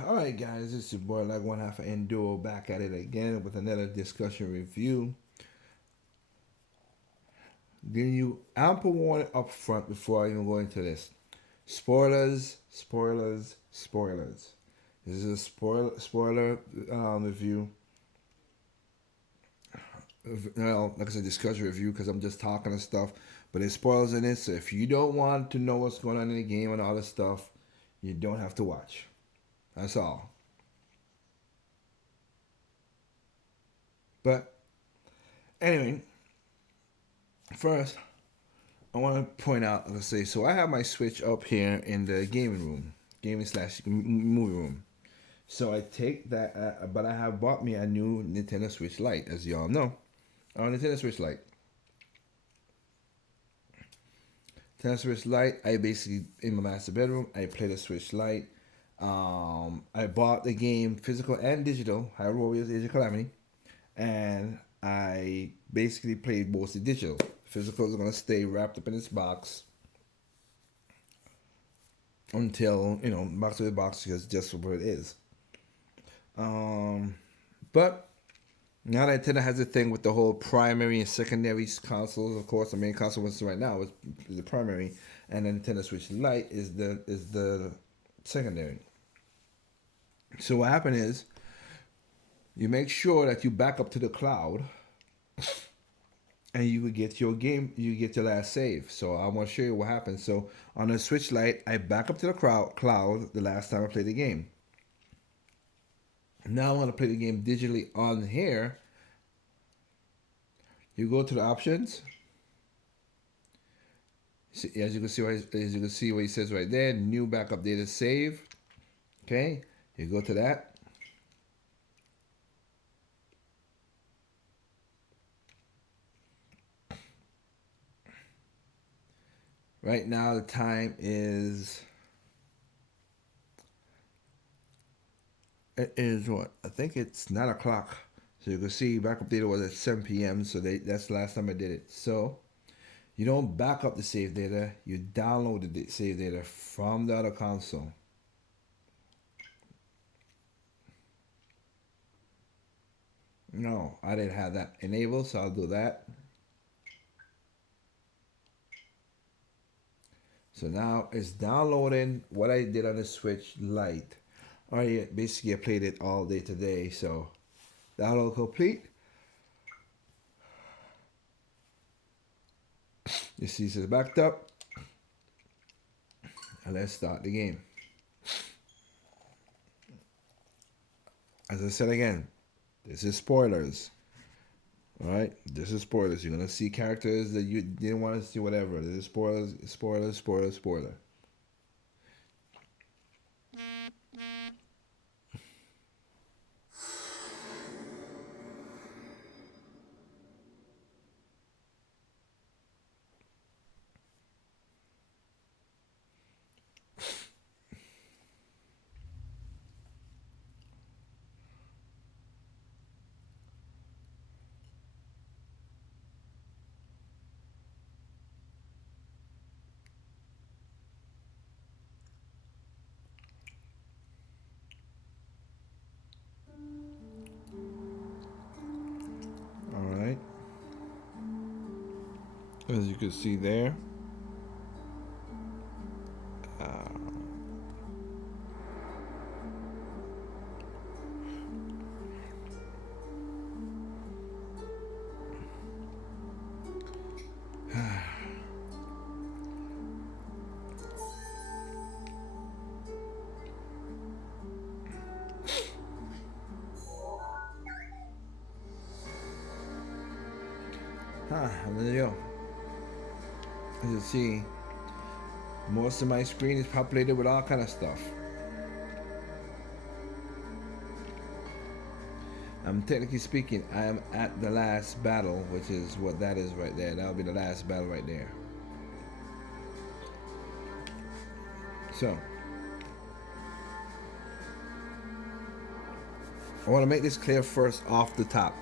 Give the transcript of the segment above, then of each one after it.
All right, guys, it's your boy like one half of Enduro back at it again with another discussion review. Giving you ample warning up front before I even go into this. Spoilers, spoilers, spoilers. This is a spoiler review. Well, like I said, discussion review because I'm just talking and stuff. But there's spoilers in it, so if you don't want to know what's going on in the game and all this stuff, you don't have to watch. That's all. But anyway, first I want to point out, let's say, so I have my Switch up here in the gaming room, gaming slash movie room. So I take that, but I have bought me a new Nintendo Switch Lite, as y'all know. Nintendo Switch Lite. Nintendo Switch Lite, I basically, in my master bedroom, I play the Switch Lite. I bought the game physical and digital, Hyrule Age of Calamity, and I basically played mostly digital. Physical is gonna stay wrapped up in its box until box to the box because just what it is. But now that Nintendo has a thing with the whole primary and secondary consoles, of course, the main console was right now is the primary, and the Nintendo Switch Lite is the secondary. So what happened is, you make sure that you back up to the cloud and you would get your game, you get your last save. So I want to show you what happened. So on the Switch Lite, I back up to the cloud the last time I played the game. Now I want to play the game digitally on here. You go to the options. See, as you can see what he says right there, new backup data save. Okay, you go to that. Right now the time is what? I think it's 9 o'clock. So you can see backup data was at 7 p.m. So that's the last time I did it. So you don't back up the save data, you download the save data from the other console. No, I didn't have that enabled, so I'll do that. So now it's downloading what I did on the Switch Lite. Basically I played it all day today, so download complete. You see it's backed up. And let's start the game. As I said again, this is spoilers. Alright, this is spoilers. You're gonna see characters that you didn't want to see, whatever. This is spoilers, spoilers, spoilers, spoiler. Alright. As you can see there. And there you go. As you see, most of my screen is populated with all kind of stuff. Technically speaking, I am at the last battle, which is what that is right there. That'll be the last battle right there. So, I want to make this clear first off the top.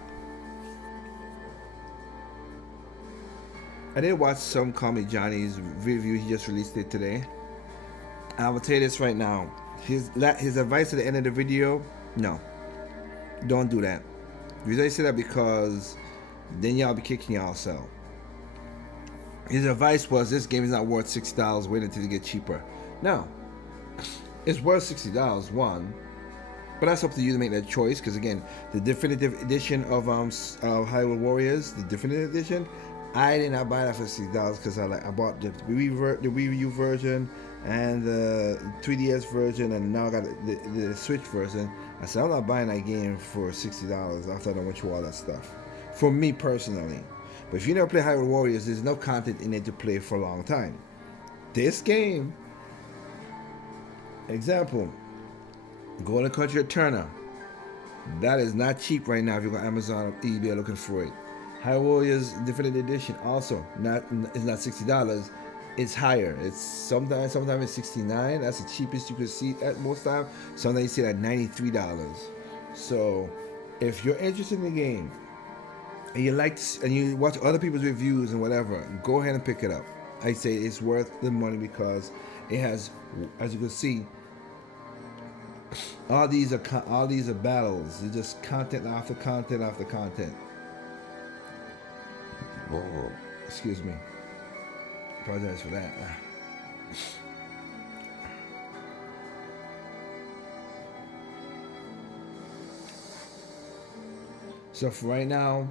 I did watch some Comedy Johnny's review. He just released it today. I will tell you this right now. His advice at the end of the video, no, don't do that. The reason I say that because then y'all be kicking yourself. His advice was this game is not worth $60. Wait until it get cheaper. No, it's worth $60. One, but that's up to you to make that choice. Because again, the definitive edition of Hyrule Warriors, the definitive edition, I did not buy that for $60 because I bought the Wii U version and the 3DS version, and now I got the Switch version. I said I'm not buying that game for $60 after I went through all that stuff. For me personally. But if you never play Hyrule Warriors, there's no content in it to play for a long time. This game, example, Golden Country of Turner. That is not cheap right now if you go on Amazon or eBay looking for it. Hyrule Warriors Definitive Edition also it's not $60. It's higher. It's sometimes it's $69. That's the cheapest you could see at most time. Sometimes you see it at $93. So if you're interested in the game, and you watch other people's reviews and whatever, go ahead and pick it up. I say it's worth the money because it has, as you can see, all these are battles. It's just content after content after content. Oh, excuse me. Apologize for that. So for right now,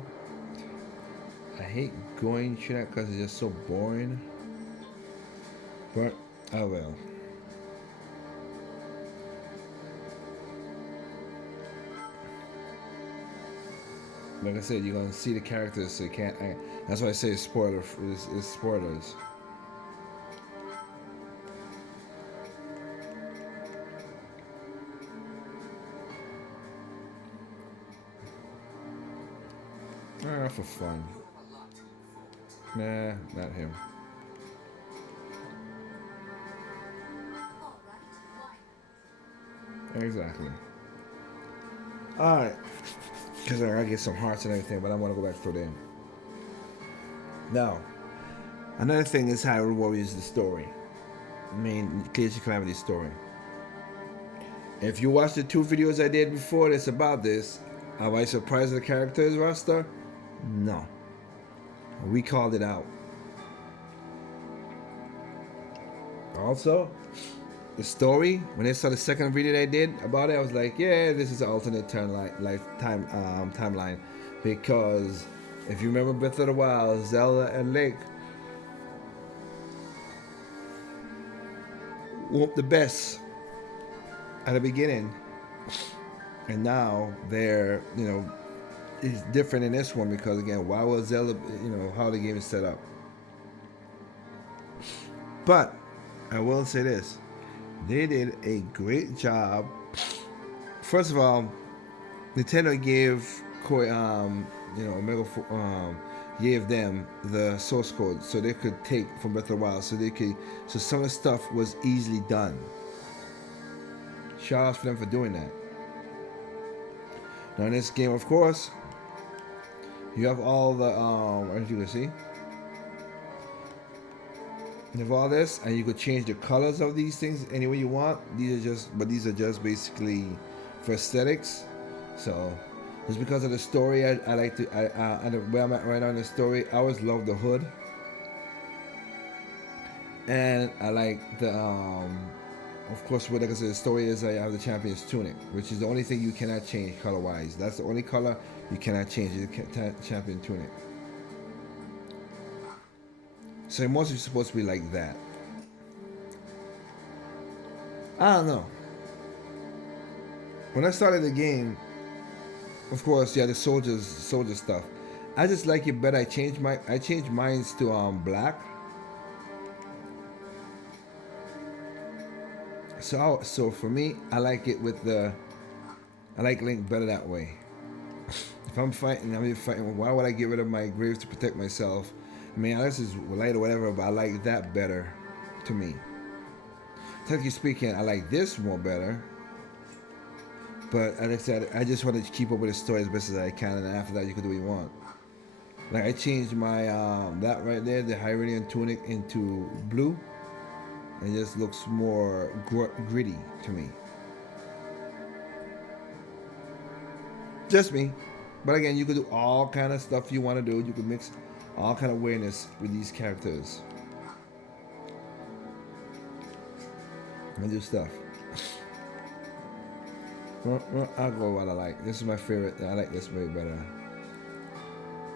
I hate going through that because it's just so boring. But I will. Like I said, you're gonna see the characters, so you can't. That's why I say spoilers. For fun. Nah, not him. Exactly. Alright. Because I gotta get some hearts and everything, but I want to go back to them. Now, another thing is Hyrule Warriors, the story. I mean, Calamity story. If you watch the 2 videos I did before this about this, am I surprised at the characters roster? No. We called it out. Also, the story, when I saw the second video that I did about it, I was like, yeah, this is an alternate timeline. Because if you remember Breath of the Wild, Zelda and Link weren't the best at the beginning. And now they're, it's different in this one because, again, why was Zelda, how the game is set up. But I will say this. They did a great job. First of all, Nintendo gave gave them the source code so they could take from Breath of the Wild, so some of the stuff was easily done. Shout out for them for doing that. Now in this game, of course, you have all the as you can see. You have all this, and you could change the colors of these things any way you want. These are just basically for aesthetics. So, just because of the story, I like to. And where I'm at right now in the story, I always love the hood, and I like the of course, what like I said, the story is I have the champion's tunic, which is the only thing you cannot change color-wise. That's the only color you cannot change, is the champion tunic. So most is supposed to be like that. I don't know. When I started the game, of course, yeah, the soldier stuff. I just like it better. I changed mine to black. So for me, I like it with I like Link better that way. If I'm fighting. Why would I get rid of my graves to protect myself? I mean, unless it's light or whatever, but I like that better to me. Technically speaking, I like this more better. But like I said, I just want to keep up with the story as best as I can, and after that, you can do what you want. Like I changed my that right there, the Hyrulean tunic into blue. It just looks more gritty to me. Just me. But again, you could do all kind of stuff you want to do. You could mix all kind of weirdness with these characters and do stuff. Well, I'll go with what I like. This is my favorite. I like this way better.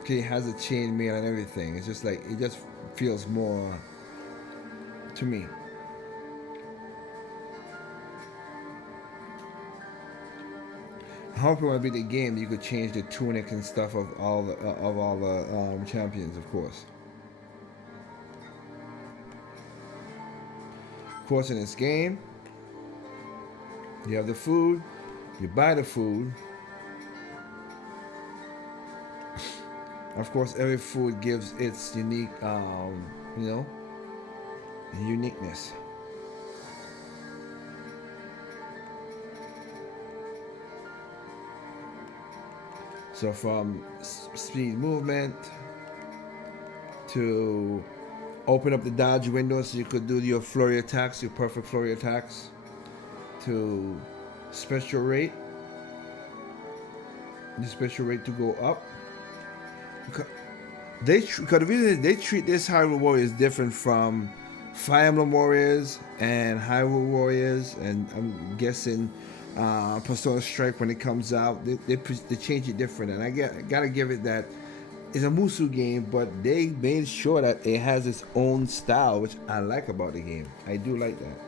Okay, it has a chain mail and everything. It's just like, it just feels more to me. However you want to beat the game, you could change the tunic and stuff of all the champions, of course. Of course, in this game, you have the food. You buy the food. Of course, every food gives its unique, uniqueness. So from speed movement to open up the dodge window so you could do your flurry attacks, your perfect flurry attacks, to special rate, the special rate to go up. Because the reason is they treat this Hyrule Warriors different from Fire Emblem Warriors and Hyrule Warriors, and I'm guessing Persona Strike when it comes out, they change it different, and I gotta give it that it's a Musu game, but they made sure that it has its own style, which I like about the game. I do like that.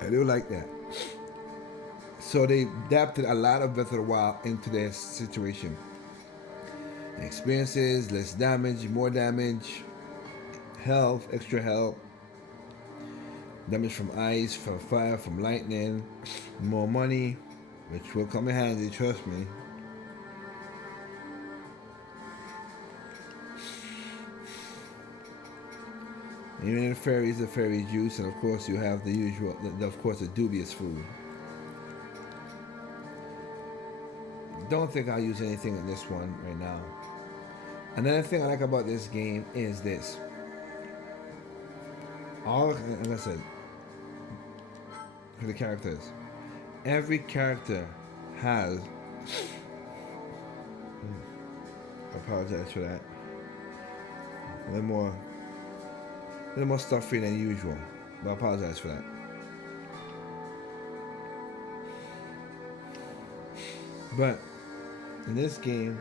I do like that. So they adapted a lot of Breath of the Wild into their situation. Experiences, less damage, more damage, health, extra health, damage from ice, from fire, from lightning, more money, which will come in handy, trust me. Even in the fairies, the fairy juice, and of course you have the usual, of course the dubious food. Don't think I'll use anything in this one right now. Another thing I like about this game is this. Like I said, for the characters, every character has. I apologize for that. A little more stuffy than usual, but I apologize for that. But in this game,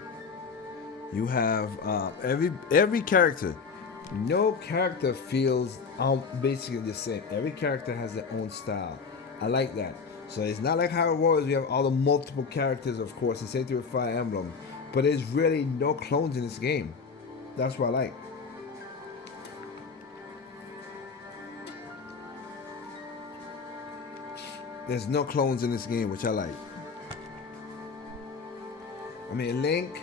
you have every character. No character feels basically the same. Every character has their own style. I like that. So it's not like Hyrule Warriors. We have all the multiple characters, of course, and same thing with Fire Emblem. But there's really no clones in this game. That's what I like. There's no clones in this game, which I like. I mean, Link,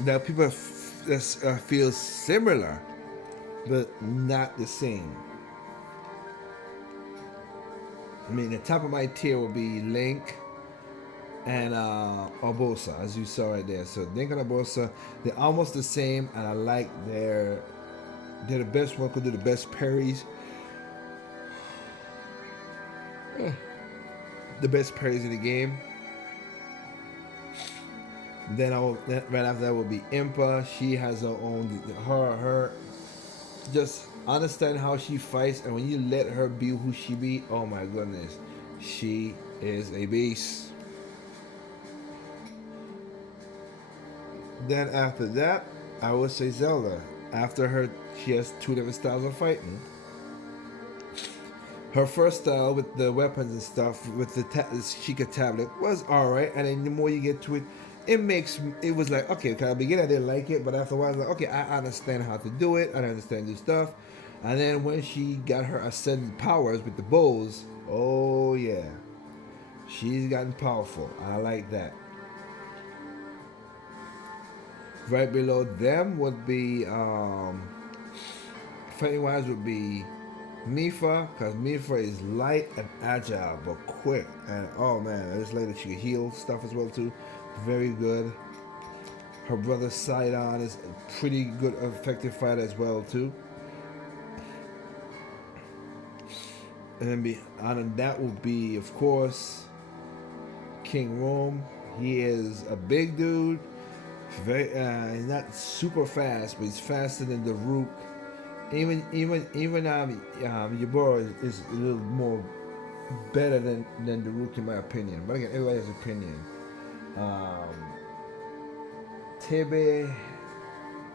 that people feel similar, but not the same. I mean, the top of my tier will be Link and Urbosa, as you saw right there. So Link and Urbosa, they're almost the same, and I like they're the best one, could do the best parries. The best parries in the game. Then right after that will be Impa. She has her own, her just understand how she fights, and when you let her be who she be, oh my goodness, she is a beast. Then after that, I would say Zelda. After her, she has two different styles of fighting. Her first style with the weapons and stuff, with the Sheikah tablet, was alright, and then the more you get to it, it was like, okay, at the beginning I didn't like it, but after a while I was like, okay, I understand how to do it, I understand new stuff. And then when she got her ascended powers with the bows, oh yeah, she's gotten powerful. I like that. Right below them would be, fighting wise would be Mipha, because Mipha is light and agile, but quick. And oh man, I just like that she can heal stuff as well too. Very good. Her brother Sidon is a pretty good, effective fighter as well too. And then beyond that will be, of course, King Rome. He is a big dude. Very, he's not super fast, but he's faster than the Rook. Even Yabor is a little more better than the Rook in my opinion. But again, everybody has opinion. Tebe,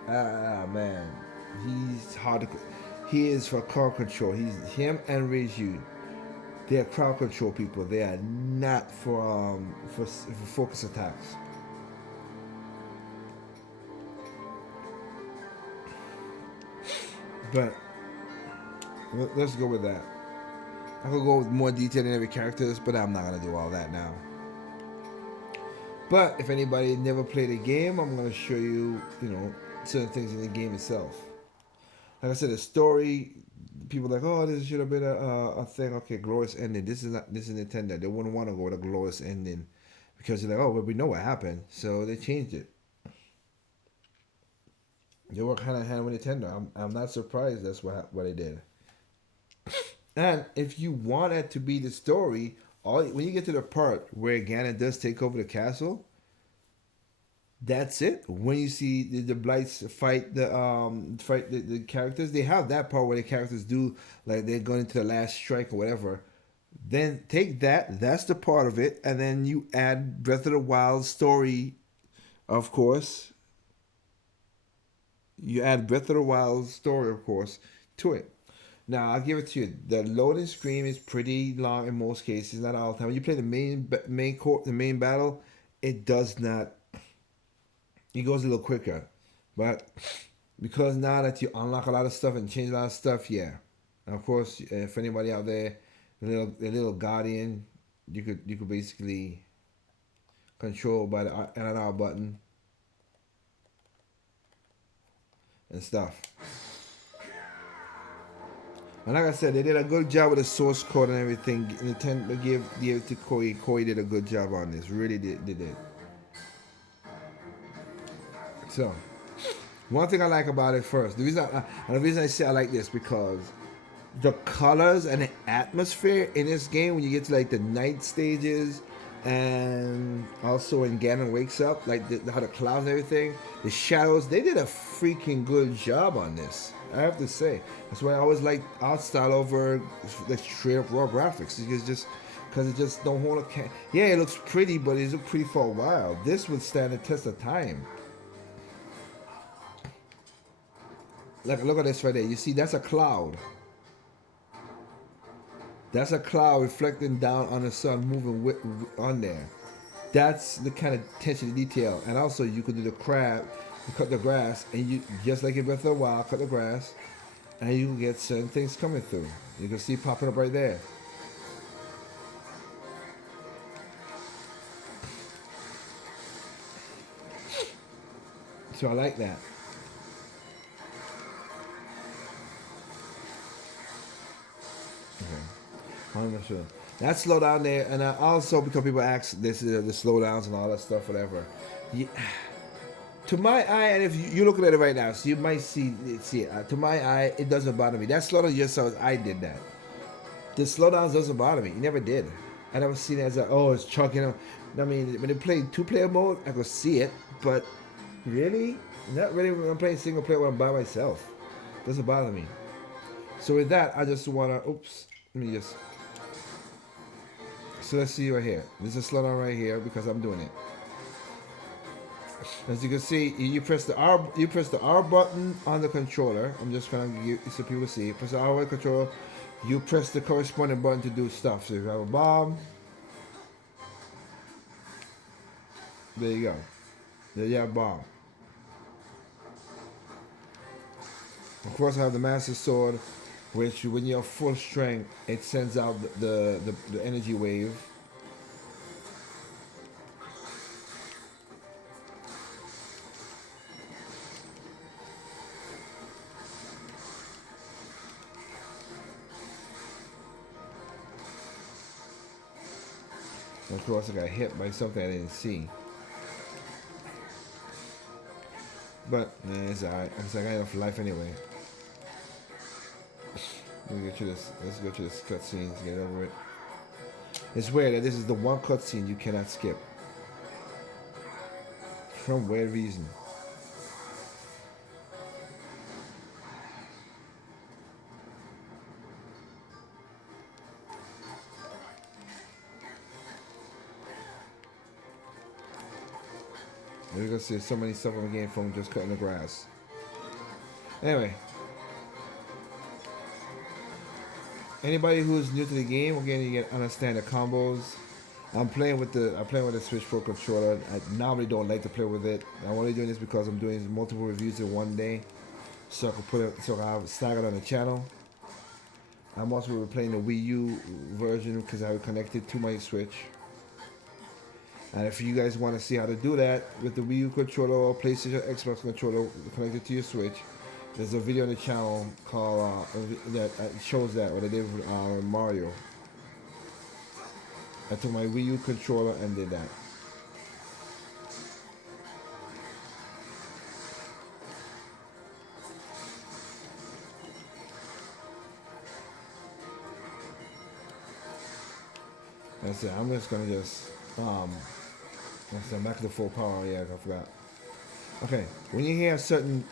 man, he's hard to. He is for crowd control. He's him and Reiju. They are crowd control people. They are not for focus attacks. But let's go with that. I could go with more detail in every characters, but I'm not gonna do all that now. But if anybody never played a game, I'm gonna show you, certain things in the game itself. Like I said, the story. People are like, oh, this should have been a thing. Okay, glorious ending. This is Nintendo. They wouldn't want to go with a glorious ending because they're like, oh, well, we know what happened, so they changed it. They work hand in hand with Nintendo. I'm not surprised that's what they did. And if you want it to be the story, when you get to the part where Ganon does take over the castle, that's it. When you see the Blights fight the characters, they have that part where the characters do, like, they're going into the last strike or whatever. Then take that's the part of it, and then you add Breath of the Wild story, of course. You add Breath of the Wild story, of course, to it. Now, I'll give it to you. The loading screen is pretty long in most cases, not all the time. When you play the main battle, it does not. It goes a little quicker, but because now that you unlock a lot of stuff and change a lot of stuff, yeah. And of course, for anybody out there, the little guardian, you could basically control by the N and R button and stuff. And like I said, they did a good job with the source code and everything. Nintendo gave it to Koei. Koei did a good job on this. Really did. They did. So, one thing I like about it first, the reason I say I like this, because the colors and the atmosphere in this game, when you get to like the night stages, and also when Ganon wakes up, like how the clouds and everything, the shadows, they did a freaking good job on this. I have to say, that's why I always like art style over the straight up raw graphics. Because it just don't hold a yeah, it looks pretty, but it's pretty for a while. This would stand the test of time. Look at this right there. You see, that's a cloud. That's a cloud reflecting down on the sun, moving on there. That's the kind of attention to detail. And also, you could do the crab, you cut the grass, and you just like in Breath of the Wild, cut the grass, and you can get certain things coming through. You can see popping up right there. So I like that. Sure. That slowdown there, and also because people ask this the slowdowns and all that stuff, whatever. Yeah. To my eye, and if you're looking at it right now, so you might see it. To my eye, it doesn't bother me. That slowdown just saw I did that. The slowdowns doesn't bother me. It never did. I never seen it as it's chucking. I mean, when they play 2-player mode, I could see it, but really, not really when I'm playing single player when I'm by myself. It doesn't bother me. So with that, I just wanna. Oops. Let me just. So let's see right here. There's a slowdown right here because I'm doing it. As you can see, you press the R button on the controller. I'm just trying to get so people see. Press the R button controller. You press the corresponding button to do stuff. So if you have a bomb, there you go. There you have a bomb. Of course, I have the Master Sword, which when you're full strength, it sends out the energy wave. Of course, I got hit by something I didn't see. but it's alright. It's like I got enough life anyway. Let me get you this. Let's go to this cutscene. Let's get over it. It's weird that this is the one cutscene you cannot skip. From weird reason. You're gonna see so many stuff on the game from just cutting the grass. Anyway. Anybody who's new to the game, again, you can understand the combos. I'm playing with the Switch Pro controller. I normally don't like to play with it. I'm only doing this because I'm doing multiple reviews in one day, so I can put it, so I have it staggered on the channel. I'm also playing the Wii U version because I have it connected to my Switch. And if you guys want to see how to do that with the Wii U controller or PlayStation Xbox controller connected to your Switch, there's a video on the channel called that shows that what I did with Mario. I took my Wii U controller and did that. That's it. I'm just gonna that's back to the full power. Yeah, I forgot. Okay, when you hear a certain,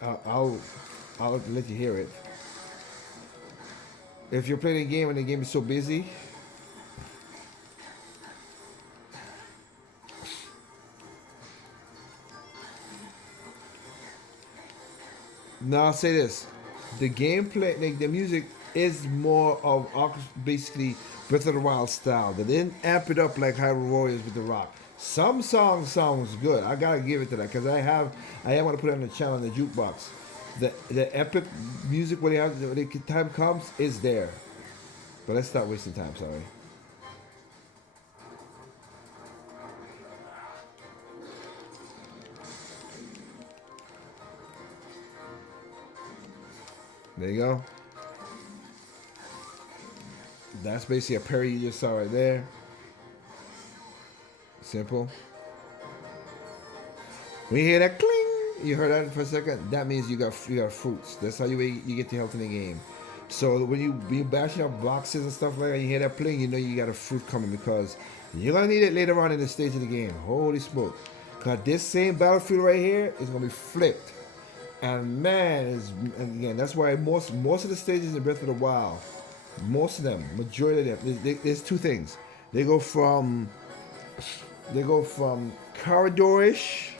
I'll let you hear it. If you're playing a game and the game is so busy, now I'll say this: the gameplay, like the music, is more of basically Breath of the Wild style. They didn't amp it up like Hyrule Warriors with the rock. Some songs sounds good. I gotta give it to that because I am gonna put it on the channel in the jukebox. The epic music when the time comes is there. But let's stop wasting time. Sorry. There you go. That's basically a parry you just saw right there. Simple. When you hear that cling, you heard that for a second. That means you got fruits. That's how you get the health in the game. So when you bashing up boxes and stuff like that, you hear that pling, you know you got a fruit coming because you're gonna need it later on in the stage of the game. Holy smoke! Cause this same battlefield right here is gonna be flipped, and man, and again that's why most of the stages in Breath of the Wild, most of them, majority of them, there's two things. They go from corridorish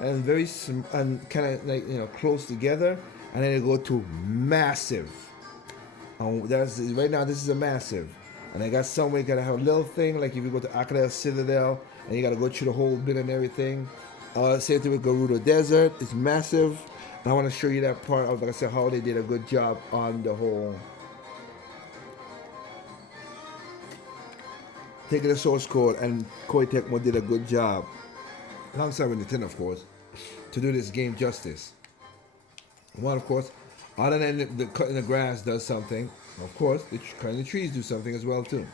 and very and kind of like close together, and then they go to massive. That's right now. This is a massive, and I got somewhere you gotta have a little thing like if you go to Akadel Citadel and you gotta go through the whole bit and everything. Same thing with Garuda Desert. It's massive. And I want to show you that part of, like I said, how they did a good job on the whole. Taking the source code, and Koei Tecmo did a good job, alongside with Nintendo, of course, to do this game justice. One, of course, other than the cutting the grass does something, of course, the cutting the trees do something as well too.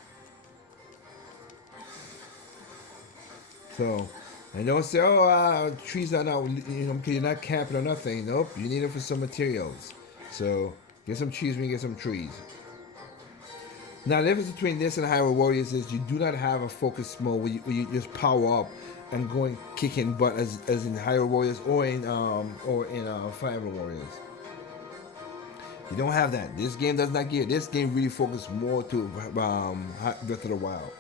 So, and don't say, oh, trees are not, because you're not camping or nothing. Nope, you need it for some materials. So, get some trees when you get some trees. Now, the difference between this and Hyrule Warriors is you do not have a focus mode where you just power up and going kicking butt as in Hyrule Warriors or in Fire Emblem Warriors. You don't have that. This game does not give. This game really focuses more to Breath of the Wild.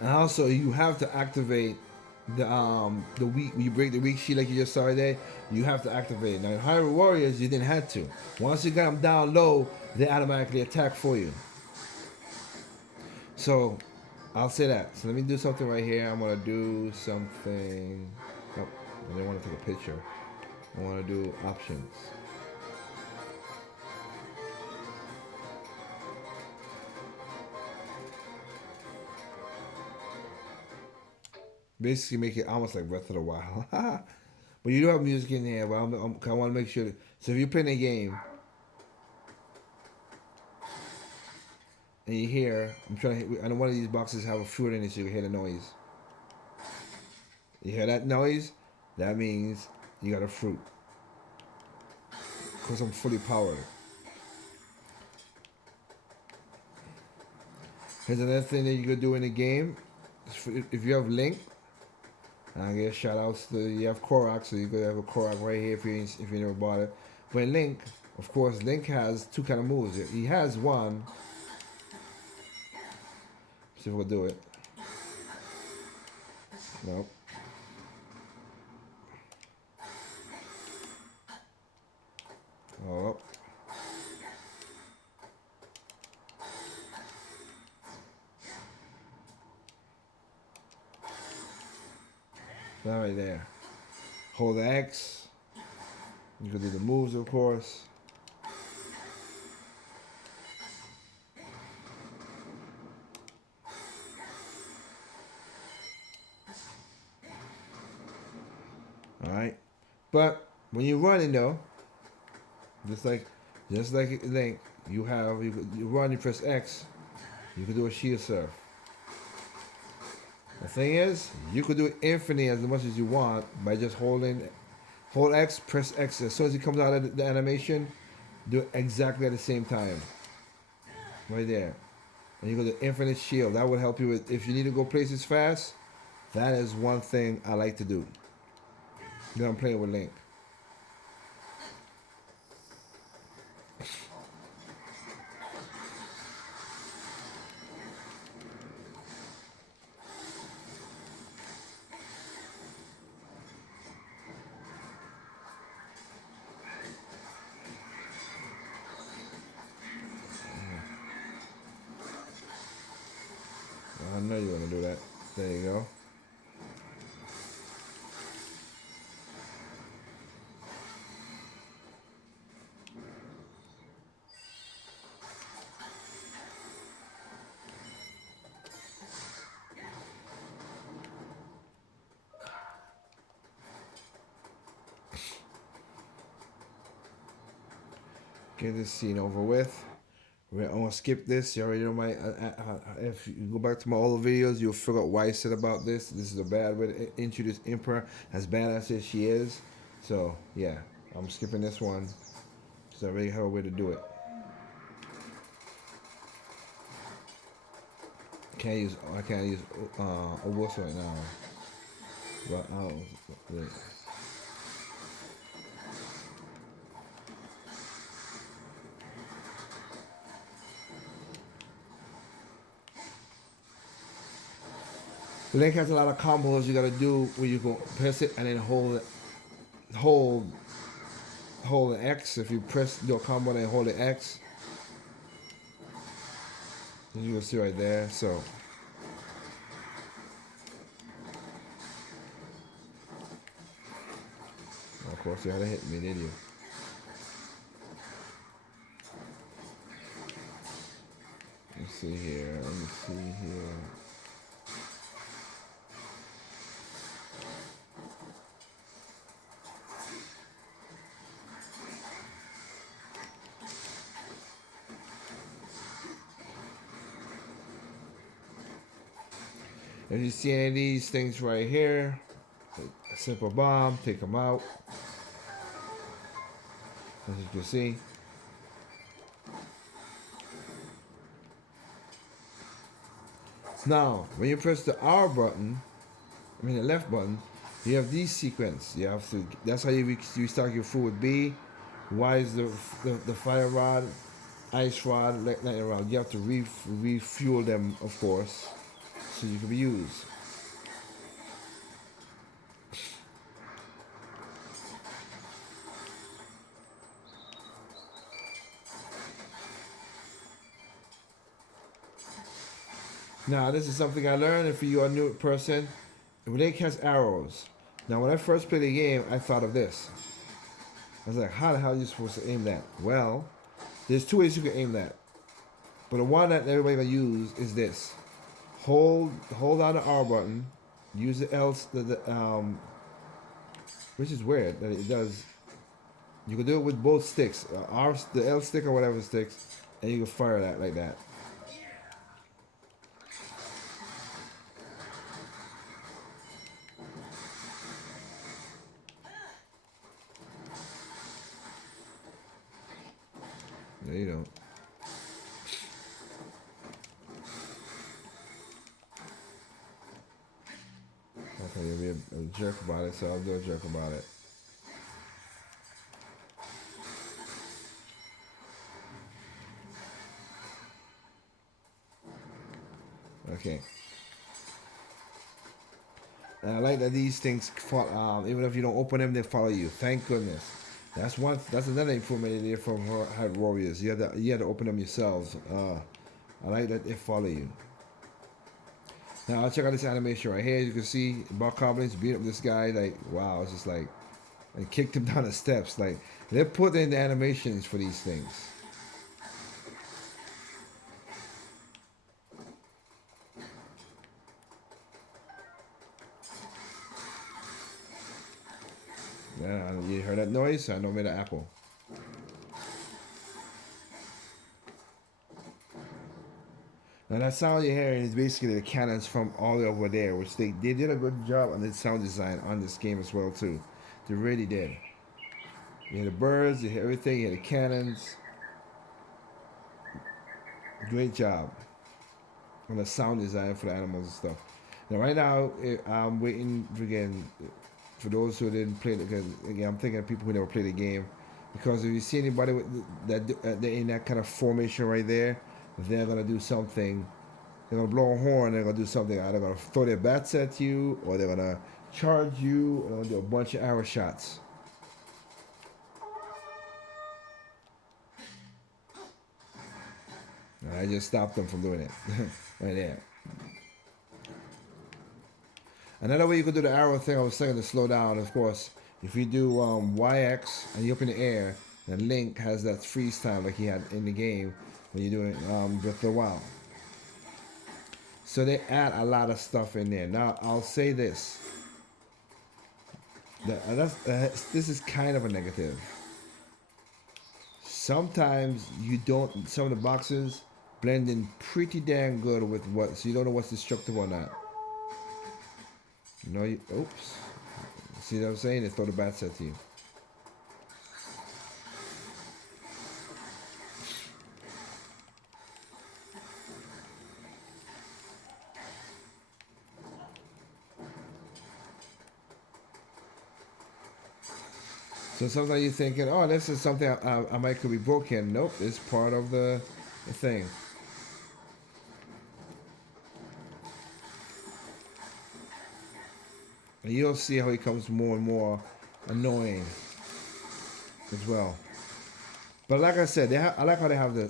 And also, you have to activate the weak. When you break the weak shield like you just saw there, you have to activate it. Now, in Hyrule Warriors, you didn't have to. Once you got them down low, they automatically attack for you. So, I'll say that. So let me do something right here. I'm gonna do something. Oh, I didn't want to take a picture. I want to do options. Basically, make it almost like Breath of the Wild. But you do have music in there. But I want to make sure. So if you're playing a game and you hear, I'm trying to hit, and one of these boxes have a fruit in it, so you can hear the noise. You hear that noise? That means you got a fruit. Because I'm fully powered. Here's another thing that you could do in the game. If you have Link, I guess shout outs to you have Korak, so you could have a Korak right here if you never bought it. But Link, of course, Link has two kind of moves. He has one. See if we'll do it. Nope. Oh. That right there. Hold the X. You can do the moves, of course. Alright. But when you're running though, just like Link, you run, you press X, you can do a shield surf. The thing is, you could do it infinitely as much as you want by just hold X, press X. As soon as it comes out of the animation, do it exactly at the same time. Right there. And you go to infinite shield. That would help you with, if you need to go places fast, that is one thing I like to do. Then I'm playing with Link. I know you want to do that. There you go. Get this scene over with. I'm gonna skip this. You already know my. If you go back to my older videos, you'll figure out why I said about this. This is a bad way to introduce Emperor, as badass as she is. So yeah, I'm skipping this one because I already have a way to do it. I can't use Obos right now. But wait. Link has a lot of combos you gotta do where you go press it and then hold the X. If you press do a combo and then hold the X, you will see right there. So of course you had to hit me, did you? Let's see here. Let me see here. If you see any of these things right here, a simple bomb, take them out. As you can see. Now, when you press the R button, the left button, you have these sequence. You have to. That's how you start your food with B. Y is the fire rod, ice rod, lightning rod. You have to refuel them, of course, so you can be used. Now, this is something I learned. If you're a new person, Link has arrows. Now, when I first played the game, I thought of this. I was like, how the hell are you supposed to aim that? Well, there's two ways you can aim that. But the one that everybody gonna use is this. Hold down the R button use the L, which is weird that it does. You can do it with both sticks, the L stick or whatever sticks, and you can fire that like that. No, you don't. Okay, you'll be a jerk about it, so I'll do a jerk about it. Okay. And I like that these things follow, even if you don't open them, they follow you. Thank goodness. That's one. That's another improvement in there from Hyrule Warriors. You had to open them yourselves. I like that they follow you. Now I'll check out this animation right here. You can see Buck Goblins beat up this guy. Like wow, it's just like and kicked him down the steps. Like they're putting in the animations for these things. Yeah, you heard that noise? I know made an apple. Now that sound you're hearing is basically the cannons from all the way over there, which they did a good job on the sound design on this game as well too. They really did. You hear the birds, you hear everything, you hear the cannons. Great job on the sound design for the animals and stuff. Now right now I'm waiting again for those who didn't play it. Because again, I'm thinking of people who never played the game. Because if you see anybody with they're in that kind of formation right there, they're gonna do something. They're gonna blow a horn. They're gonna do something. Either gonna throw their bats at you, or they're gonna charge you, or they're gonna do a bunch of arrow shots. And I just stopped them from doing it right there. Another way you could do the arrow thing, I was saying to slow down, of course, if you do YX and you're up in the air, then Link has that freeze time like he had in the game when you're doing Breath of the Wild. So they add a lot of stuff in there. Now, I'll say this. This is kind of a negative. Sometimes you don't, some of the boxes blend in pretty damn good with what, so you don't know what's destructive or not. No, oops. See what I'm saying? They throw the bats at you. So sometimes you're thinking, oh, this is something I might could be broken. Nope, it's part of the thing. And you'll see how he becomes more and more annoying as well. But like I said, I like how they have the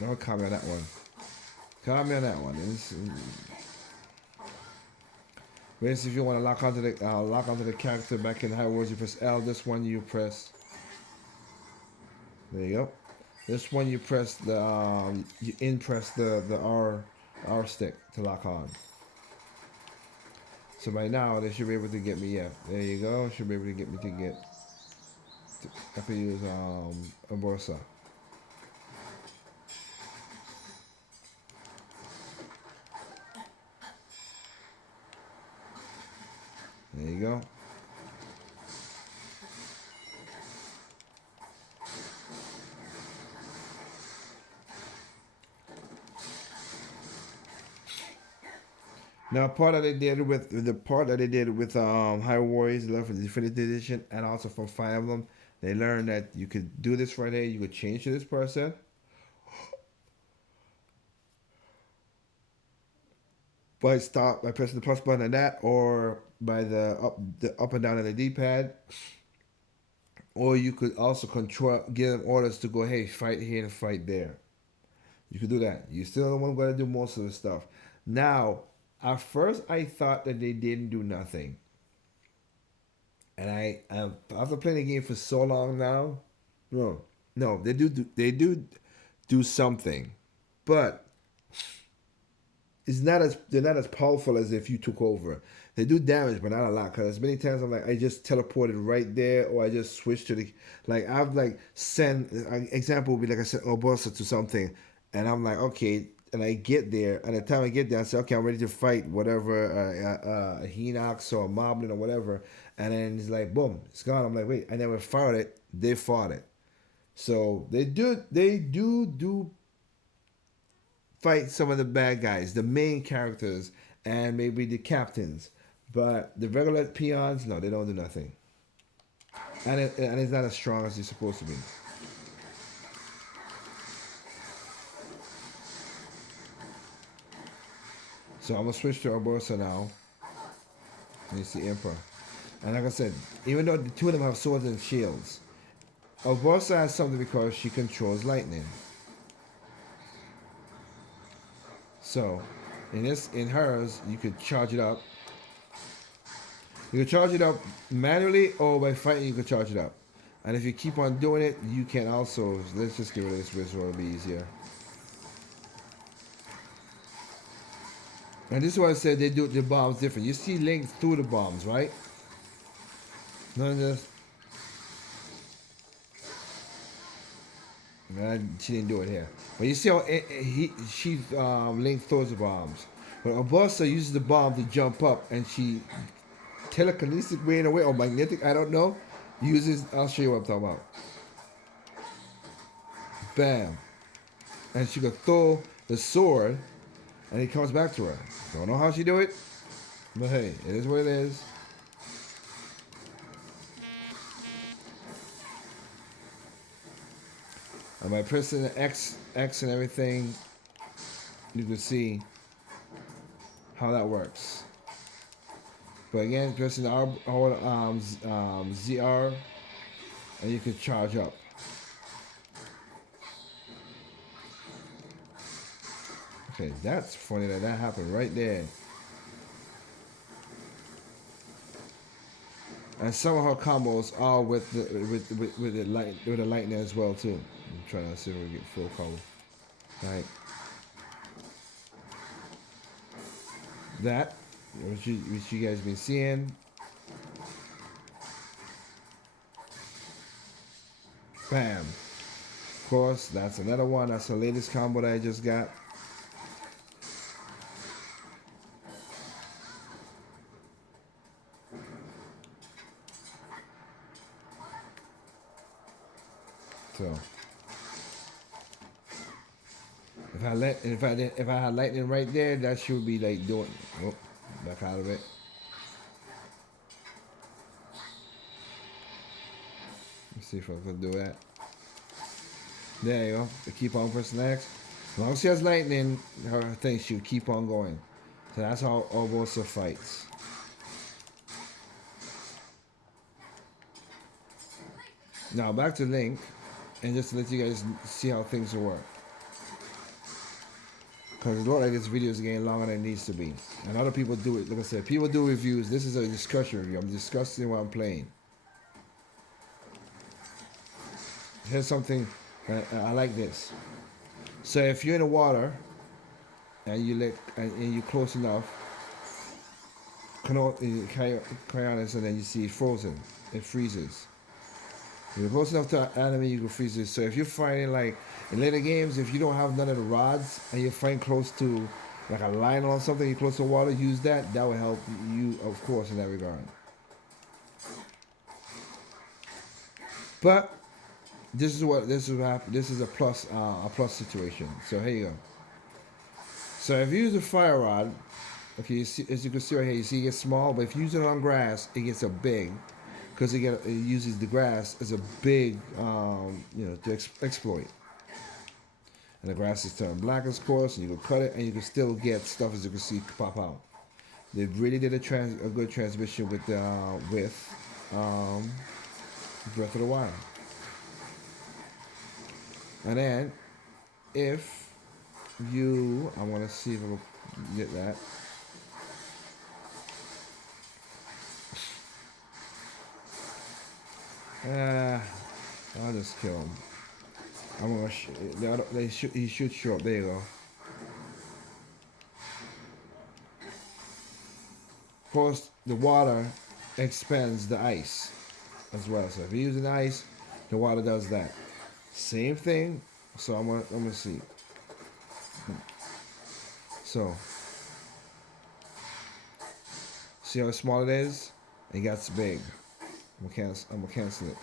don't comment on that one. Comment on that one. Basically, if you want to lock onto the character back in High Wars, you press L. This one you press. There you go. This one you press you press the R stick to lock on. So by now they should be able to get me. Yeah, there you go. Should be able to get me to get. I can use a Borsa. There you go. Now, part that they did with High Warriors, love for the Definitive Edition, and also from Fire Emblem, they learned that you could do this right here. You could change to this person by pressing the plus button on that, or by the up and down on the D-pad. Or you could also give them orders to go, hey, fight here and fight there. You could do that. You still the one going to do most of the stuff. Now, at first, I thought that they didn't do nothing, and after playing the game for so long now, no, they do something, but it's not as they're not as powerful as if you took over. They do damage, but not a lot. Because many times I'm like, I just teleported right there, or I just switched to the like I've like sent example would be like I said Obosa to something, and I'm like okay, and I get there, and the time I get there, I say okay, I'm ready to fight whatever a Hinox or a Moblin or whatever, and then it's like boom, it's gone. I'm like wait, I never fought it. They fought it, so they do fight some of the bad guys, the main characters, and maybe the captains. But the regular peons, no, they don't do nothing. And it's not as strong as it's supposed to be. So I'm gonna switch to Urbosa now. And you see Emperor. And like I said, even though the two of them have swords and shields, Urbosa has something because she controls lightning. So in hers, you could charge it up. You can charge it up manually or by fighting you can charge it up. And if you keep on doing it, you can also let's just get rid of this visual, it'll be easier. And this is why I said they do the bombs different. You see Link through the bombs, right? None of this. She didn't do it here. But you see how she Link throws the bombs. But Urbosa uses the bomb to jump up, and she telekinetic way in a way or magnetic, I don't know. Uses. I'll show you what I'm talking about. Bam, and she could throw the sword, and it comes back to her. Don't know how she do it, but hey, it is what it is. And by pressing the X and everything, you can see how that works. But again, pressing the ZR, and you can charge up. Okay, that's funny that happened right there. And some of her combos are with the lightning as well too. I'm trying to see if we get full combo. All right. That which you guys been seeing. Bam. Of course, that's another one. That's the latest combo that I just got. So if I had lightning right there, that should be like doing. Oh, back out of it. Let's see if I can do that. There you go. Keep on pressing X. As long as she has lightning, her thing should keep on going. So that's how Urbosa fights. Now back to Link, and just to let you guys see how things will work. Because it looks like this video is getting longer than it needs to be. And other people do it. Like I said, people do reviews. This is a discussion review. I'm discussing what I'm playing. Here's something, I like this. So if you're in the water, and you're close enough, carry on this, and then you see it frozen. It freezes. If you're close enough to an enemy, you can freeze it. So if you're fighting like in later games, if you don't have none of the rods and you're fighting close to like a line or something, you're close to water, use that. That will help you, of course, in that regard. But this is what happen. This is a plus situation. So here you go. So if you use a fire rod, okay, you see, as you can see right here, you see it gets small, but if you use it on grass, it gets a big. Because it uses the grass as a big, to exploit. And the grass is turned black, of course, and you can cut it, and you can still get stuff, as you can see, pop out. They really did a good transmission with Breath of the Wild. And then, if you, I want to see if I can get that. I'll just kill him. I'm gonna. He should show up. There you go. course, the water expands the ice as well. So if you're using ice, the water does that. Same thing. So I'm gonna see. So see how small it is? It gets big. I'm gonna cancel it.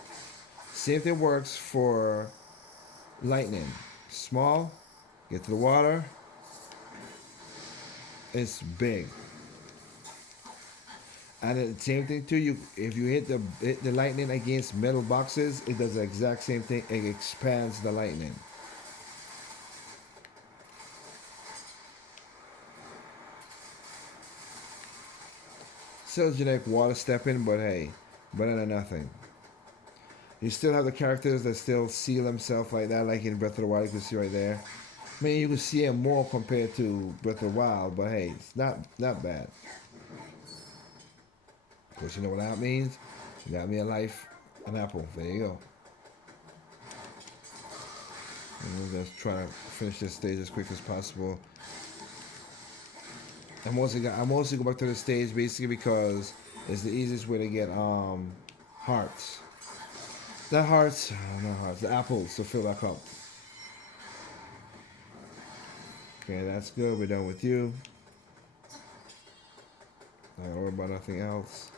See if it works for lightning. Small, get to the water. It's big. And the same thing too. If you hit the lightning against metal boxes, it does the exact same thing. It expands the lightning. Still generic water stepping, but hey, better than nothing. You still have the characters that still seal themselves like that, like in Breath of the Wild. You can see right there. I mean, you can see it more compared to Breath of the Wild, but hey, it's not bad. Of course, you know what that means. You got me a life, an apple. There you go. And we're just trying to finish this stage as quick as possible. I mostly go back to the stage basically because it's the easiest way to get hearts. Not hearts, the apples to fill back up. Okay, that's good. We're done with you. I don't worry about nothing else.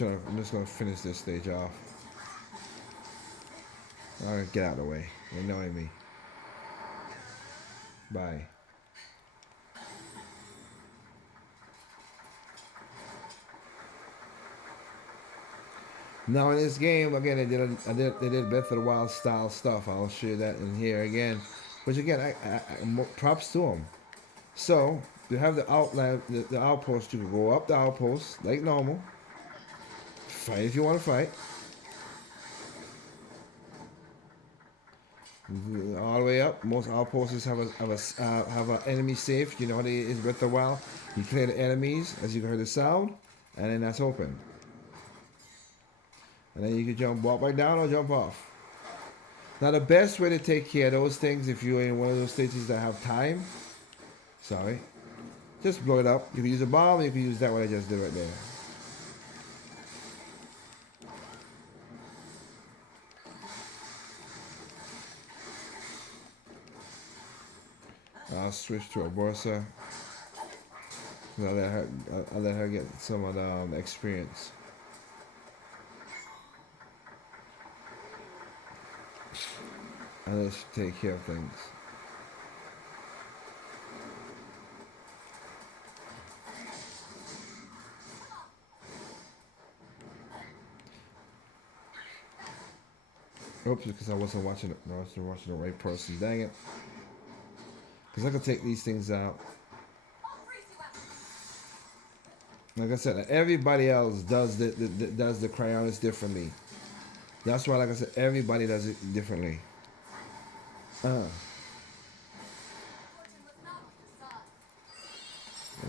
I'm just gonna finish this stage off. Alright, get out of the way. You're annoying me. Bye. Now in this game, again, they did Breath of the Wild style stuff. I'll show you that in here again. Which again, props to them. So you have the outline, the outpost. You can go up the outpost like normal. Fight if you want to fight. All the way up. Most outposts have an enemy safe. You know what it is Breath of the Wild. You clear the enemies as you heard the sound, and then that's open. And then you can walk back down or jump off. Now the best way to take care of those things, if you're in one of those stages that have time, just blow it up. You can use a bomb, you can use that what I just did right there. I'll switch to a Borsa. I'll let her get some of the experience. And let's take care of things. Oops, because I wasn't watching the right person. Dang it. Because I can take these things out. Like I said, everybody else does the cryonis differently. That's why, like I said, everybody does it differently. Let's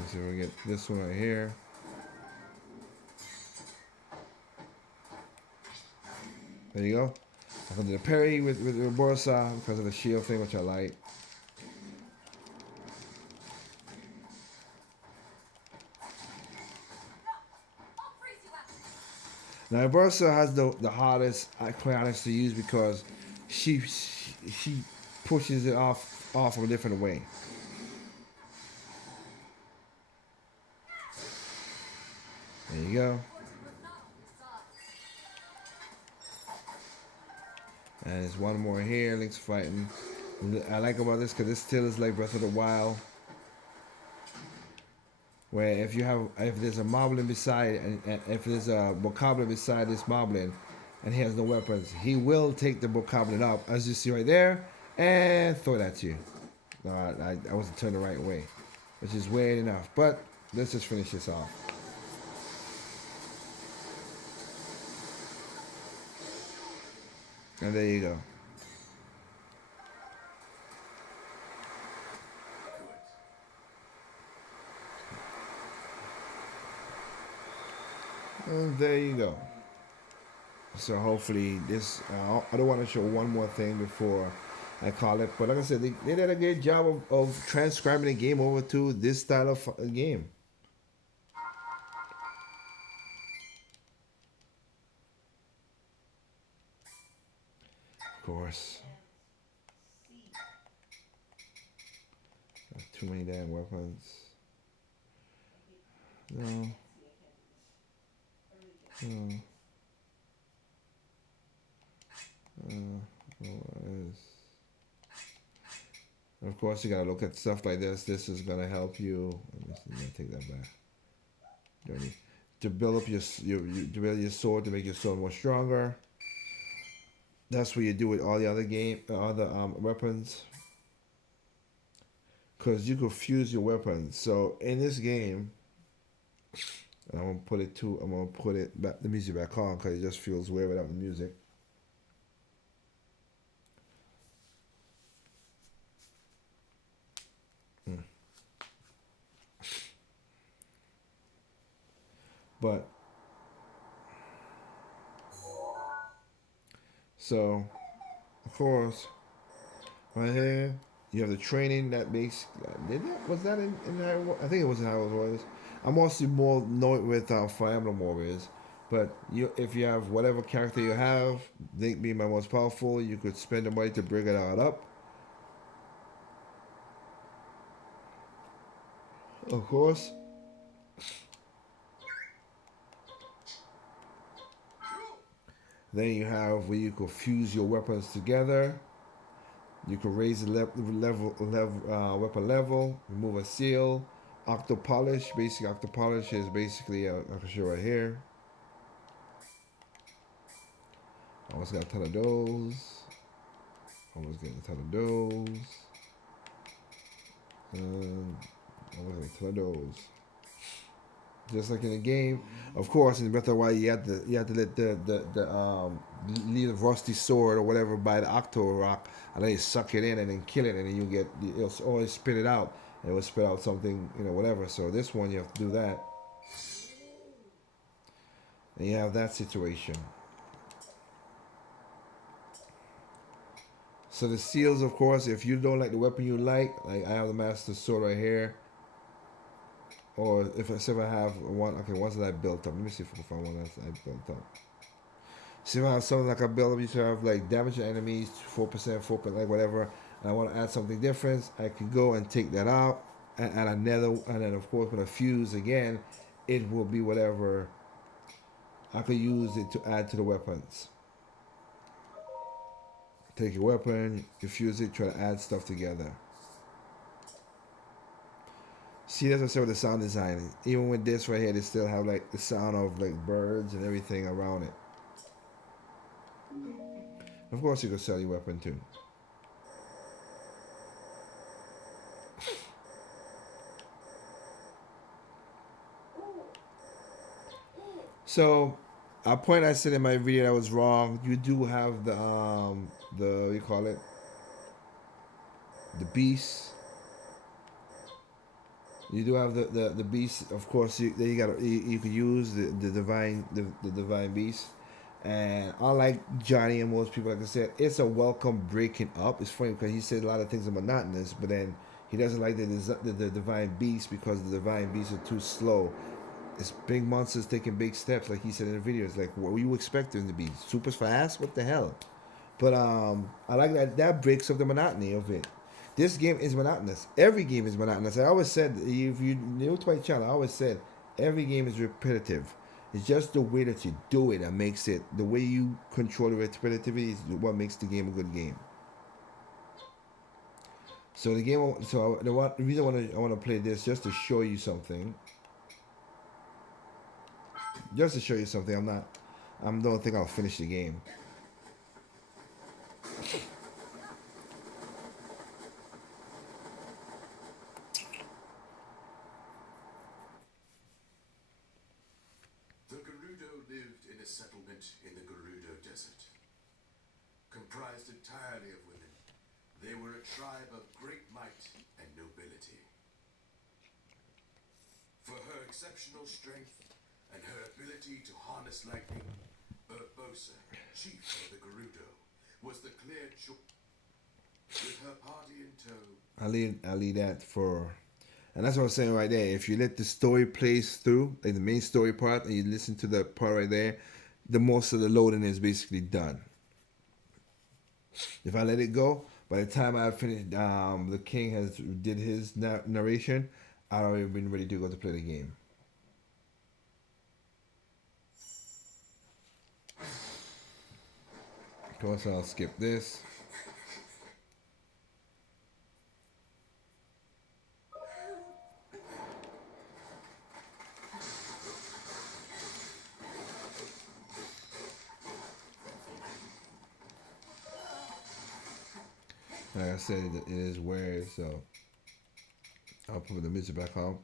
see if we get this one right here. There you go. I can do the parry with Borsa because of the shield thing, which I like. Now Borsa has the hardest cryonis to use because she pushes it off a different way. There you go. And there's one more here. Link's fighting. I like about this because this still is like Breath of the Wild, where if there's a moblin beside, and if there's a bokoblin beside this moblin, and he has no weapons, he will take the bokoblin up, as you see right there, and throw it at you. No, I wasn't turned the right way, which is weird enough. But let's just finish this off. And there you go. And there you go. So hopefully this. I don't want to show one more thing before I call it. But like I said, they did a great job of transcribing the game over to this style of game. Of course. Too many damn weapons. No. No. Of course, you gotta look at stuff like this. This is gonna help you. Let me take that back. Dirty. To build up to build your sword to make your sword more stronger. That's what you do with all the other weapons. Because you could fuse your weapons. So in this game, I'm gonna put it back, the music back on because it just feels weird without the music. But so, of course, right here you have the training that makes. Was that in Hyrule? I think it was in Hyrule Warriors. I'm also more know it with Fire Emblem Warriors. But if you have whatever character you have, they being my most powerful, you could spend the money to bring it out up. Of course. Then you have where you could fuse your weapons together. You can raise the weapon level, remove a seal, octo polish. Basic octo polish is basically I can show right here. Almost got a ton of those. Almost getting a ton of those. And almost getting a ton of those. Just like in the game, of course, in Breath of the Wild, you have to let the leave the rusty sword or whatever by the octo rock, and then you suck it in and then kill it, and then it'll always spit it out, and it will spit out something, whatever. So this one you have to do that, and you have that situation. So the seals, of course, if you don't like the weapon you like I have the Master Sword right here. Or if I have one, okay, ones that I built up. Let me see if I can find one that I built up. See if I have something like I built up, you should have like damage to enemies, 4%, 4%, like whatever, and I want to add something different, I can go and take that out, and add another, and then of course when I fuse again, it will be whatever I could use it to add to the weapons. Take your weapon, you fuse it, try to add stuff together. See, that's what I said with the sound design. Even with this right here, they still have like the sound of like birds and everything around it. Of course, you could sell your weapon too. So, a point I said in my video that was wrong. You do have the what do you call it? The beast. You do have the beast, of course. You could use the divine beast, and unlike Johnny and most people, like I said, it's a welcome breaking up. It's funny because he said a lot of things are monotonous, but then he doesn't like the divine beast because the divine beasts are too slow. It's big monsters taking big steps, like he said in the video. It's like, what were you expecting to be super fast? What the hell? But I like that breaks up the monotony of it. This game is monotonous. Every game is monotonous. I always said, if you new to my channel, I always said every game is repetitive. It's just the way that you do it that makes it. The way you control the repetitivity is what makes the game a good game. So the game. So the reason I want to play this just to show you something. Just to show you something. I don't think I'll finish the game. The Garuda lived in a settlement in the Garuda Desert. Comprised entirely of women, they were a tribe of great might and nobility. For her exceptional strength and her ability to harness lightning, Urbosa, chief of the Garuda, was the clear choice. With her party in tow, I'll leave that for, and that's what I was saying right there. If you let the story plays through, like the main story part, and you listen to the part right there, the most of the loading is basically done. If I let it go, by the time I finished, the king has did his narration, I'd already been ready to go to play the game. Of course, I'll skip this. Like I said, it is weird, so I'll put the music back on.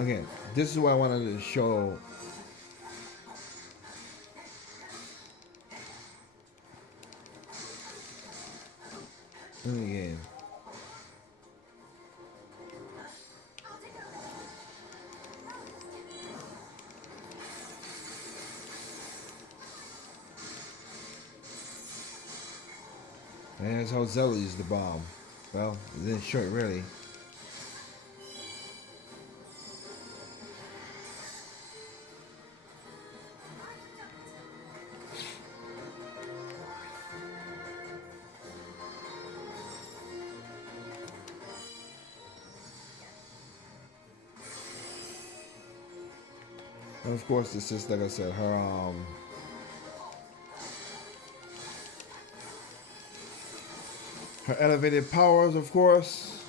Again, this is what I wanted to show. In the game. And that's how Zelda used the bomb. Well, it didn't show it really. And of course, this is like I said, her elevated powers, of course.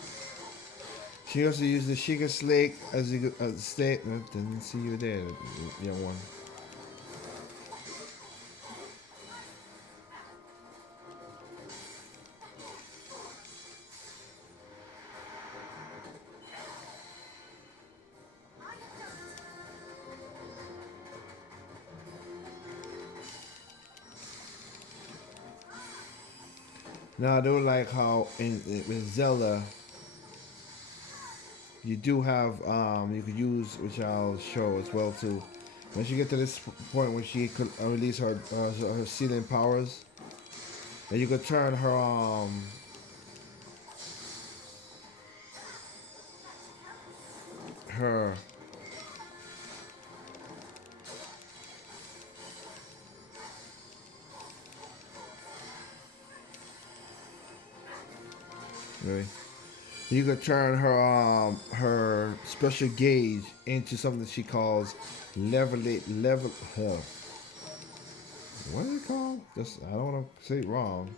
She also used the Sheikah Slate as a state. Didn't see you there, young one. Now I do like how in Zelda you do have you could use, which I'll show as well too. Once you get to this point where she could release her sealing powers, and you could turn her her really. You could turn her special gauge into something she calls level. What is it called? Just I don't want to say it wrong.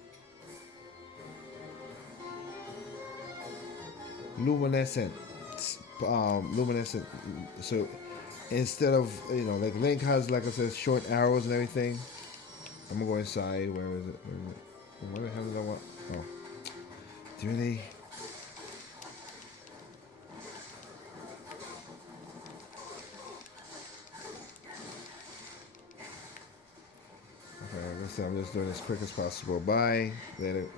Luminescent. Luminescent. So instead of like Link has, like I said, short arrows and everything. I'm gonna go inside. Where is it? Where the hell did I want? Oh, do they? Okay, I'm just doing as quick as possible. Bye. Let it.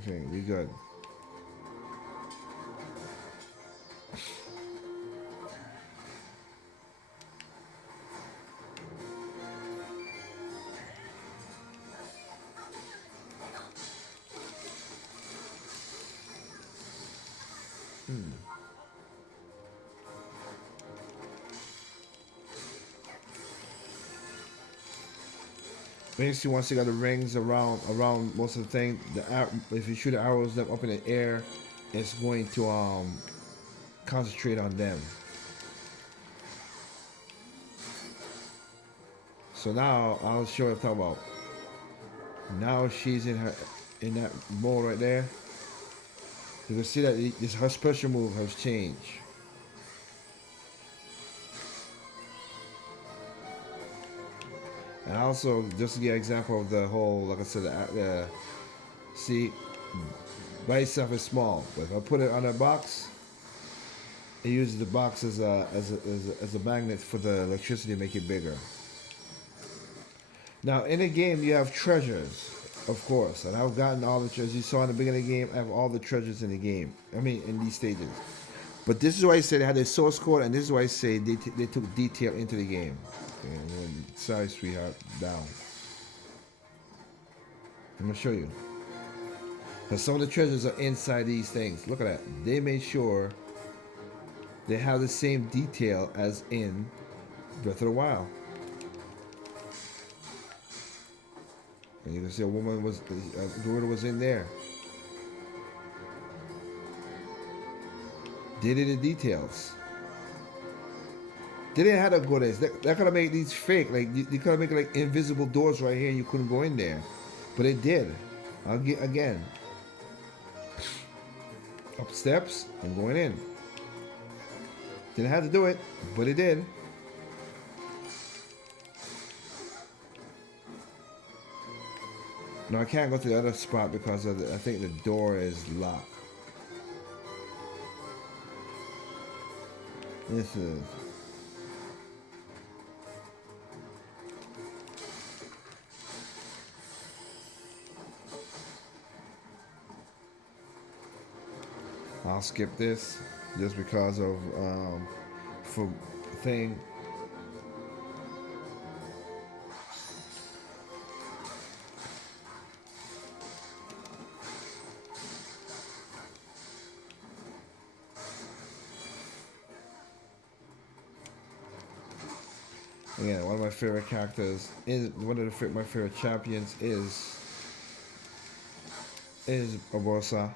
Okay, we good. Basically, once you got the rings around most of the thing, if you shoot the arrows them up in the air, it's going to concentrate on them. So now I'll show you what I'm talking about. Now she's in that mode right there. You can see that her special move has changed. And also, just to give an example of the whole, like I said, see, by itself is small, but if I put it on a box, It uses the box as a magnet for the electricity to make it bigger. Now, in the game, you have treasures, of course, and I've gotten all the treasures. You saw in the beginning of the game, I have all the treasures in the game. I mean, in these stages. But this is why I said they had a source code, and this is why I say they took detail into the game. And sorry, sweetheart, down. I'm going to show you. Because some of the treasures are inside these things. Look at that. They made sure they have the same detail as in Breath of the Wild. And you can see a woman was, Garuda was in there. They did the details. They didn't have to go there. They're gonna make these fake. Like you could make like invisible doors right here, and you couldn't go in there, but it did. I'll get again. Up steps and going in. Didn't have to do it, but it did. No, I can't go to the other spot because of I think the door is locked. This is. I'll skip this just because of for thing. Again, one of my favorite characters is one of my favorite champions is Barbossa.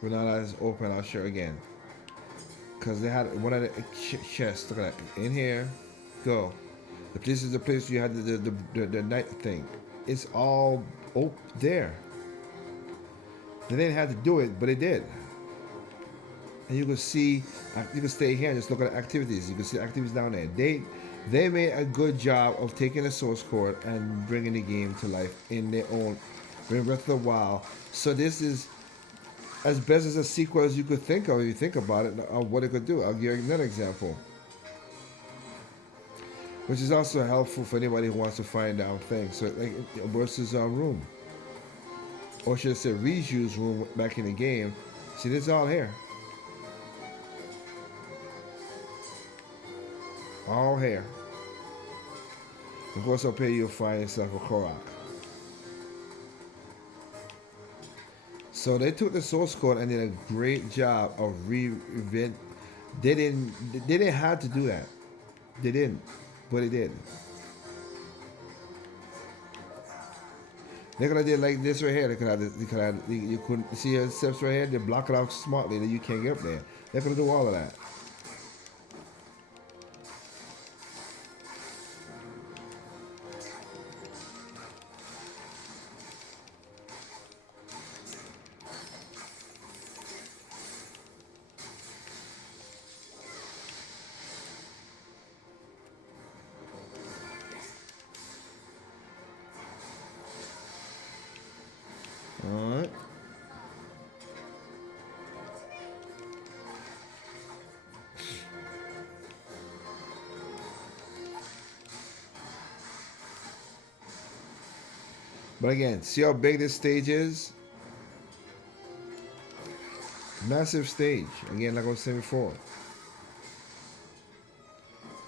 When our eyes open, I'll share again. Because they had one of the chests. Look at that. In here, go. This is the place you had the night thing. It's all there. They didn't have to do it, but it did. And you can see, you can stay here and just look at the activities. You can see activities down there. They made a good job of taking the source code and bringing the game to life in their own, in Breath of the Wild. So this is as best as a sequel as you could think of if you think about it, of what it could do. I'll give you another example. Which is also helpful for anybody who wants to find out things. So like versus room. Or should I say Riju's room back in the game. See, this is all here. All here. Of course, up here you'll find yourself a Korok. So they took the source code and did a great job of reinvent. They didn't have to do that. They didn't, but it did. They could have did like this right here. You couldn't see your steps right here. They block it out smartly that you can't get up there. They could have do all of that. Alright. But again, see how big this stage is? Massive stage. Again, like I was saying before.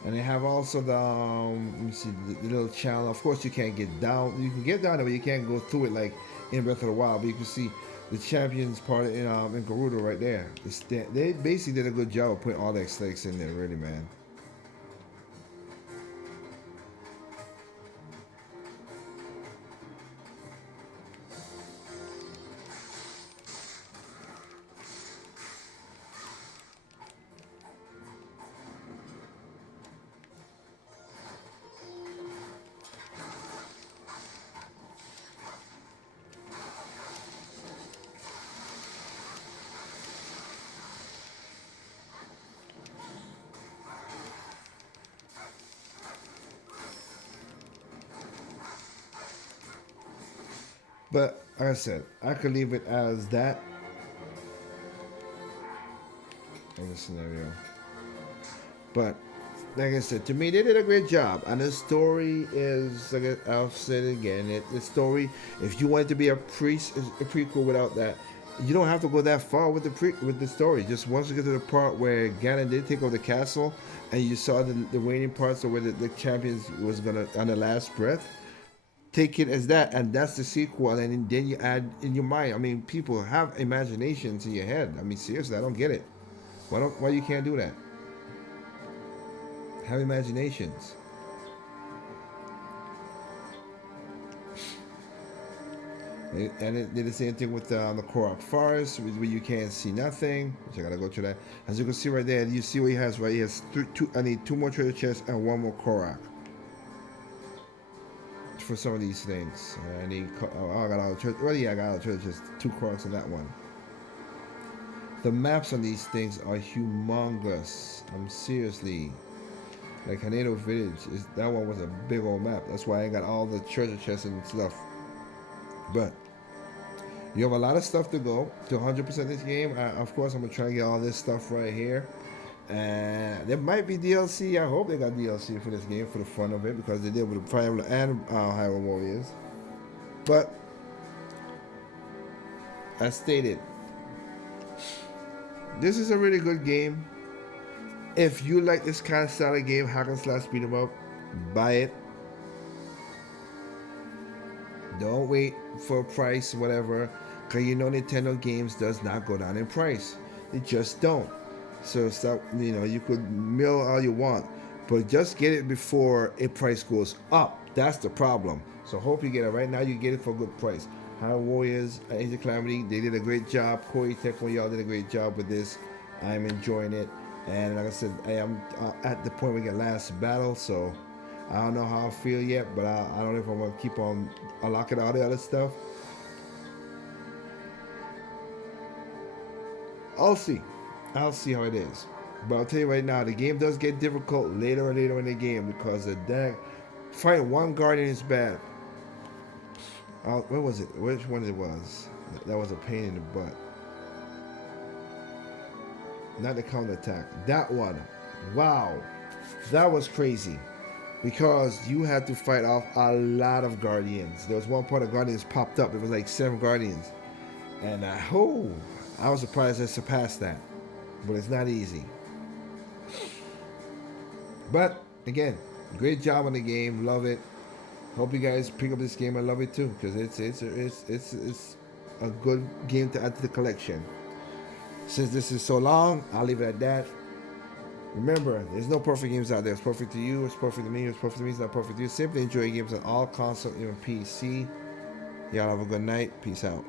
And they have also the, let me see, the little channel. Of course, you can't get down. You can get down there, but you can't go through it like in Breath of the Wild. But you can see the champions part in Garuda right there. They basically did a good job of putting all the aesthetics in there, really, man. But like I said, I could leave it as that in the scenario. But like I said, to me, they did a great job, and the story is like I'll say it again. The story, if you want it to be a prequel without that, you don't have to go that far with the story. Just once you get to the part where Ganon did take over the castle, and you saw the waning parts of where the champions was gonna on the last breath. Take it as that, and that's the sequel, and then you add in your mind. I mean, people have imaginations in your head. I mean, seriously, I don't get it. Why you can't do that? Have imaginations. And it did the same thing with the Koran Forest, where you can't see nothing. Which I gotta go to that. As you can see right there, you see what he has, right? He has I need 2 more treasure chests and 1 more Korak. For some of these things. I need. I got all the treasure. Well, yeah, I got all the treasure chests. 2 Koraks in that one. The maps on these things are humongous. I'm seriously. Like Hyrule Village, that one was a big old map. That's why I got all the treasure chests and stuff. But you have a lot of stuff to go to 100% this game. Of course, I'm gonna try and get all this stuff right here. And there might be DLC. I hope they got DLC for this game for the fun of it, because they did with the Fire Emblem and Hyrule Warriors. But as stated, this is a really good game. If you like this kind of style of game, hack and slash beat 'em up, buy it. Don't wait for a price, whatever, because you know Nintendo games does not go down in price. They just don't. So stop. You could mill all you want, but just get it before a price goes up. That's the problem. So hope you get it right now. You get it for a good price. Hyrule Warriors, Age of Calamity, they did a great job. Koei Tecmo, y'all did a great job with this. I'm enjoying it. And like I said, I am at the point we get last battle, so I don't know how I feel yet, but I don't know if I'm going to keep on unlocking all the other stuff. I'll see how it is. But I'll tell you right now, the game does get difficult later and later in the game, because fighting one guardian is bad. Where was it? Which one it was? That was a pain in the butt. Not the counter attack. That one. Wow. That was crazy. Because you had to fight off a lot of guardians. There was one part of guardians popped up. It was like 7 guardians. And I was surprised I surpassed that. But it's not easy. But again, great job on the game. Love it. Hope you guys pick up this game. I love it too, because it's a good game to add to the collection. Since this is so long, I'll leave it at that. Remember, there's no perfect games out there. It's perfect to you, it's perfect to me, it's perfect to me, it's not perfect to you. Simply enjoy games on all consoles, even PC. Y'all have a good night. Peace out.